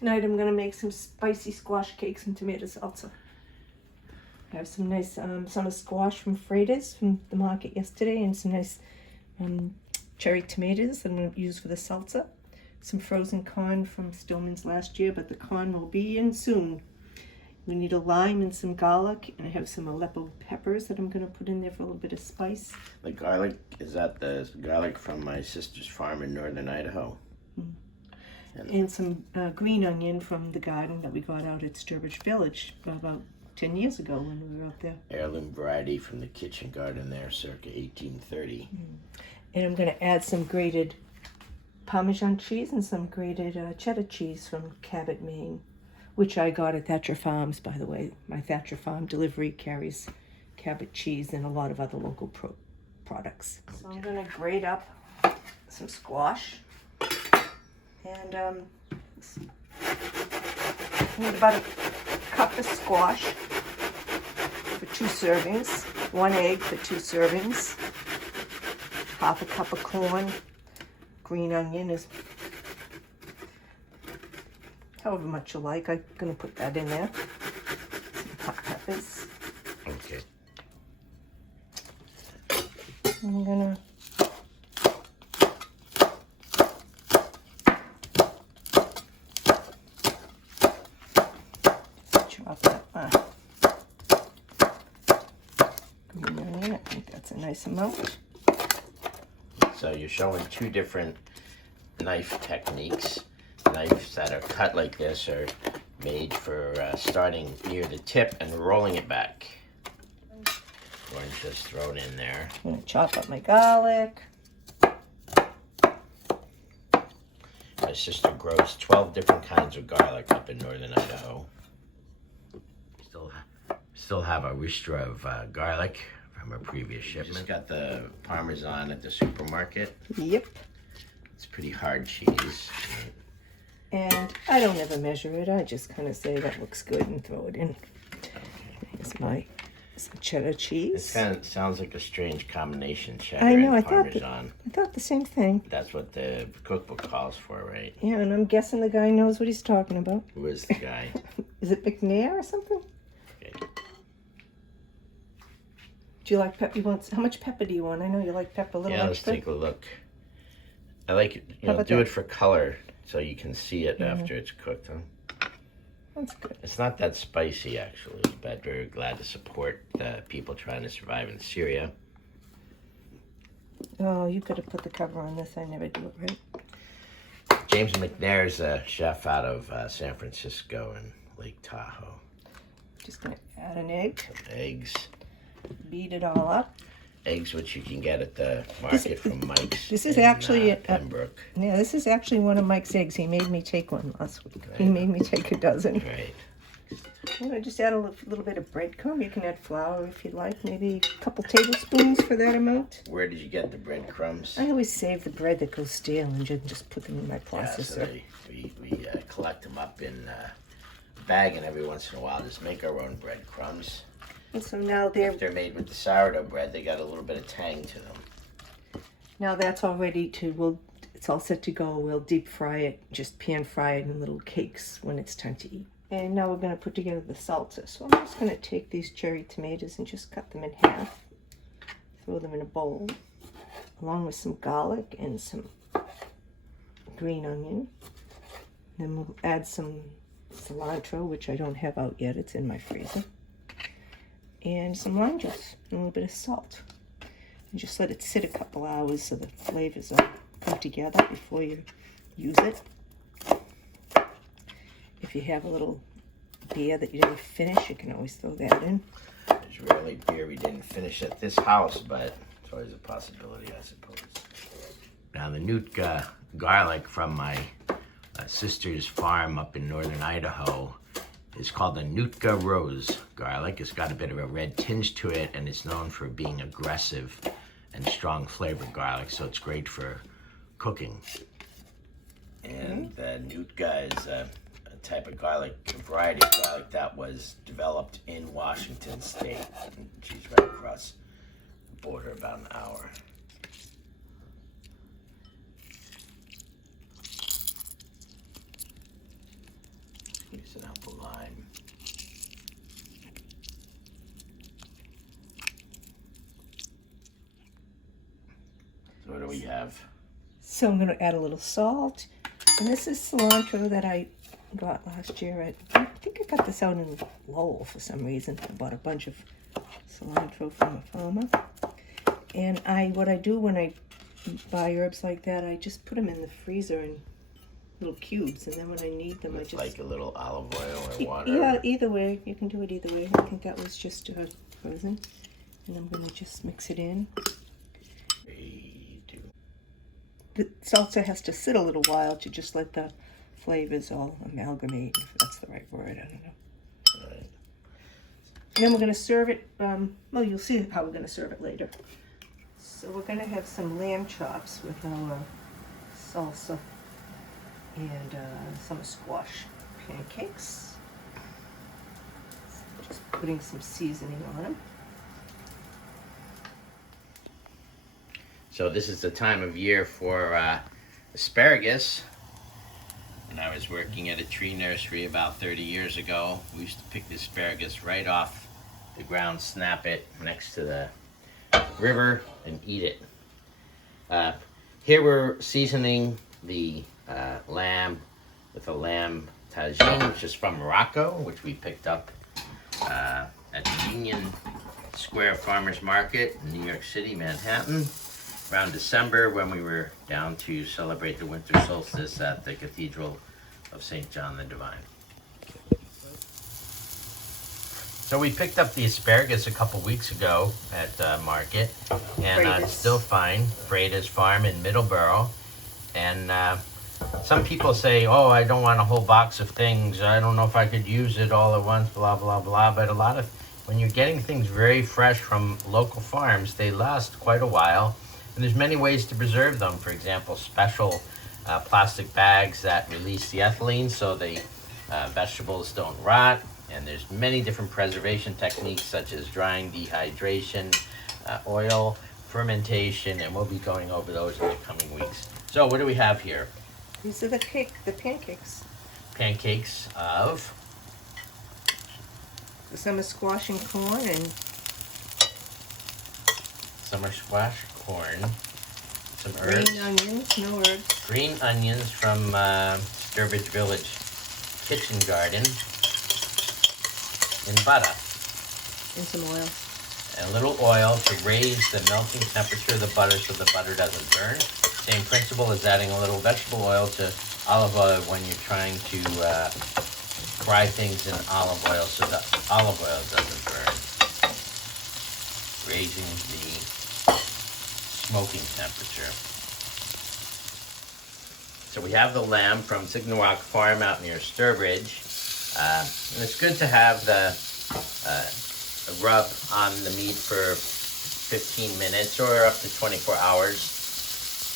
Tonight I'm gonna make some spicy squash cakes and tomato salsa. I have some nice summer squash from Freitas from the market yesterday, and some nice cherry tomatoes that I'm gonna use for the salsa. Some frozen corn from Stillman's last year, but the corn will be in soon. We need a lime and some garlic, and I have some Aleppo peppers that I'm gonna put in there for a little bit of spice. The garlic, is that the garlic from my sister's farm in northern Idaho? And some green onion from the garden that we got out at Sturbridge Village about 10 years ago when we were out there. Heirloom variety from the kitchen garden there, circa 1830. And I'm going to add some grated Parmesan cheese and some grated cheddar cheese from Cabot, Maine, which I got at Thatcher Farms, by the way. My Thatcher Farm delivery carries Cabot cheese and a lot of other local products. So I'm going to grate up some squash. And I need about a cup of squash for 2 servings, 1 egg for 2 servings, half a cup of corn, green onion is however much you like. I'm going to put that in there, some hot peppers. Okay. I'm going to nice amount. So you're showing 2 different knife techniques. Knives that are cut like this are made for starting near the tip and rolling it back. Or just throw it in there. I'm going to chop up my garlic. My sister grows 12 different kinds of garlic up in northern Idaho. Still have a ristra of garlic from a previous shipment. Just got the Parmesan at the supermarket. Yep. It's pretty hard cheese. And I don't ever measure it. I just kind of say that looks good and throw it in. Here's some cheddar cheese. It kind of sounds like a strange combination, cheddar and Parmesan. I thought the same thing. That's what the cookbook calls for, right? Yeah, and I'm guessing the guy knows what he's talking about. Who is the guy? Is it McNair or something? Okay. Do you like pepper? How much pepper do you want? I know you like pepper a little extra. Let's take a look. I like it, do it for color so you can see it after it's cooked, huh? That's good. It's not that spicy, actually, but very glad to support the people trying to survive in Syria. Oh, you could have put the cover on this. I never do it right. James McNair's a chef out of San Francisco and Lake Tahoe. Just going to add an egg. Some eggs. Beat it all up. Eggs, which you can get at the market from Mike's. This is actually Pembroke. Yeah, this is actually one of Mike's eggs. He made me take one last week. Right. He made me take a dozen. Right. I'm gonna just add a little bit of breadcrumb. You can add flour if you'd like. Maybe a couple tablespoons for that amount. Where did you get the breadcrumbs? I always save the bread that goes stale and just put them in my processor. Yeah, so we collect them up in a bag, and every once in a while just make our own breadcrumbs. And so now if they're made with the sourdough bread, they got a little bit of tang to them. Now that's all ready to, it's all set to go. We'll deep fry it, just pan fry it in little cakes when it's time to eat. And now we're going to put together the salsa. So I'm just going to take these cherry tomatoes and just cut them in half. Throw them in a bowl, along with some garlic and some green onion. Then we'll add some cilantro, which I don't have out yet. It's in my freezer. And some lime juice and a little bit of salt. And just let it sit a couple hours so the flavors all come together before you use it. If you have a little beer that you didn't finish, you can always throw that in. There's rarely beer we didn't finish at this house, but it's always a possibility, I suppose. Now the Nootka garlic from my sister's farm up in northern Idaho is called the Nootka Rose garlic. It's got a bit of a red tinge to it, and it's known for being aggressive and strong flavored garlic, so it's great for cooking. And the Nootka is a type of garlic, a variety of garlic that was developed in Washington State. And she's right across the border about an hour. Slice an apple lime. So what do we have? So I'm going to add a little salt. And this is cilantro that I got last year at, I think I got this out in Lowell for some reason. I bought a bunch of cilantro from a farmer. And what I do when I buy herbs like that, I just put them in the freezer in little cubes. And then when I need them, I just... like a little olive oil or water? Yeah, either way. You can do it either way. I think that was just frozen. And I'm going to just mix it in. 3, 2. The salsa has to sit a little while to just let the flavors all amalgamate, if that's the right word, I don't know. Right. And then we're going to serve it, well, you'll see how we're going to serve it later. So we're going to have some lamb chops with our salsa and some squash pancakes. Just putting some seasoning on them. So this is the time of year for asparagus. When I was working at a tree nursery about 30 years ago, we used to pick the asparagus right off the ground, snap it next to the river, and eat it. Here we're seasoning the lamb with a lamb tagine, which is from Morocco, which we picked up at the Union Square Farmers Market in New York City, Manhattan, around December when we were down to celebrate the winter solstice at the Cathedral of St. John the Divine. So we picked up the asparagus a couple weeks ago at market, and it's still fine. Freda's Farm in Middleborough. And some people say, oh, I don't want a whole box of things. I don't know if I could use it all at once, blah, blah, blah. But when you're getting things very fresh from local farms, they last quite a while. And there's many ways to preserve them. For example, special plastic bags that release the ethylene so the vegetables don't rot. And there's many different preservation techniques such as drying, dehydration, oil, fermentation, and we'll be going over those in the coming weeks. So what do we have here? These are the pancakes. Pancakes of? Summer squash and corn and... Summer squash, corn, some herbs. Green onions, no herbs. Green onions from Sturbridge Village Kitchen Garden. And butter. And some oil. And a little oil to raise the melting temperature of the butter so the butter doesn't burn. Same principle as adding a little vegetable oil to olive oil when you're trying to fry things in olive oil so the olive oil doesn't burn. Raising the smoking temperature. So we have the lamb from Signal Farm out near Sturbridge. And it's good to have the rub on the meat for 15 minutes or up to 24 hours.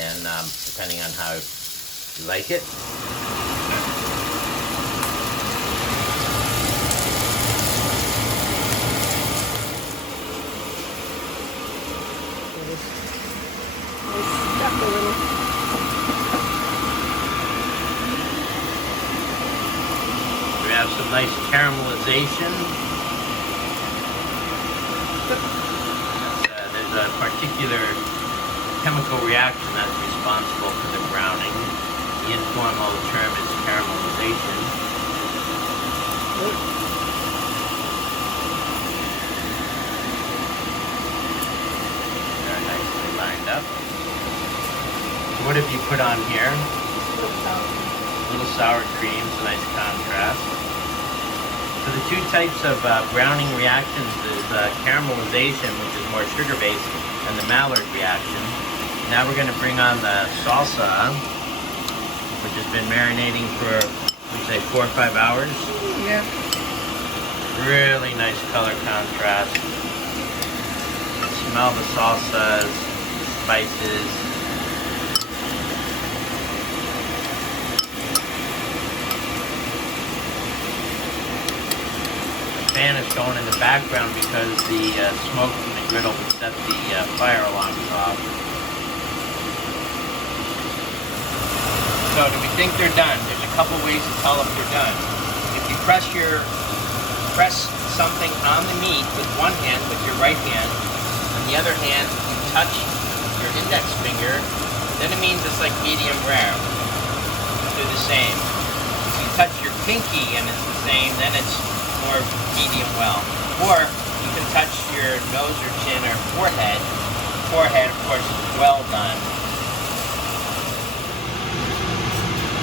And depending on how you like it. Stuck a little. We have some nice caramelization. There's a particular chemical reaction that's responsible for the browning. The informal term is caramelization. Very nicely lined up. So what have you put on here? A little sour cream, it's a nice contrast. So the two types of browning reactions is caramelization, which is more sugar-based, and the Maillard reaction. Now we're going to bring on the salsa, which has been marinating for, we say, 4 or 5 hours. Yeah. Really nice color contrast. Smell the salsas, spices. The fan is going in the background because the smoke from the griddle would set the fire alarms off. So do we think they're done? There's a couple ways to tell if they're done. If you press something on the meat with one hand, with your right hand. On the other hand, you touch your index finger, then it means it's like medium rare. Do the same. If you touch your pinky and it's the same, then it's more medium well. Or you can touch your nose or chin or forehead. Forehead, of course, is well done.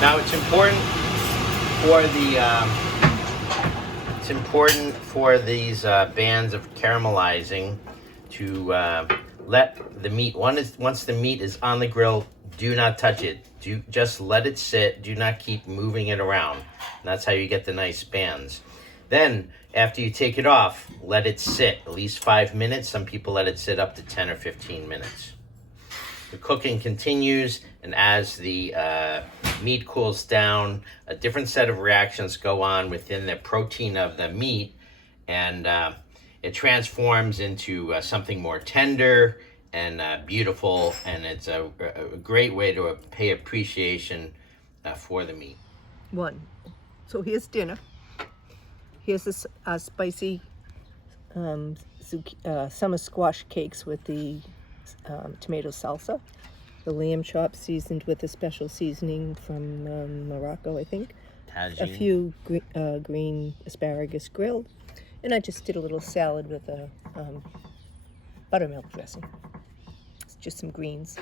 Now it's important for these bands of caramelizing to let the meat, once the meat is on the grill, do not touch it. Just let it sit. Do not keep moving it around. That's how you get the nice bands. Then, after you take it off, let it sit at least 5 minutes. Some people let it sit up to 10 or 15 minutes. The cooking continues, and as the meat cools down, a different set of reactions go on within the protein of the meat, and it transforms into something more tender and beautiful, and it's a great way to pay appreciation for the meat. So here's dinner. Here's the spicy summer squash cakes with the tomato salsa. The lamb chops seasoned with a special seasoning from Morocco, I think. Tagine. A few green asparagus grilled. And I just did a little salad with a buttermilk dressing. It's just some greens.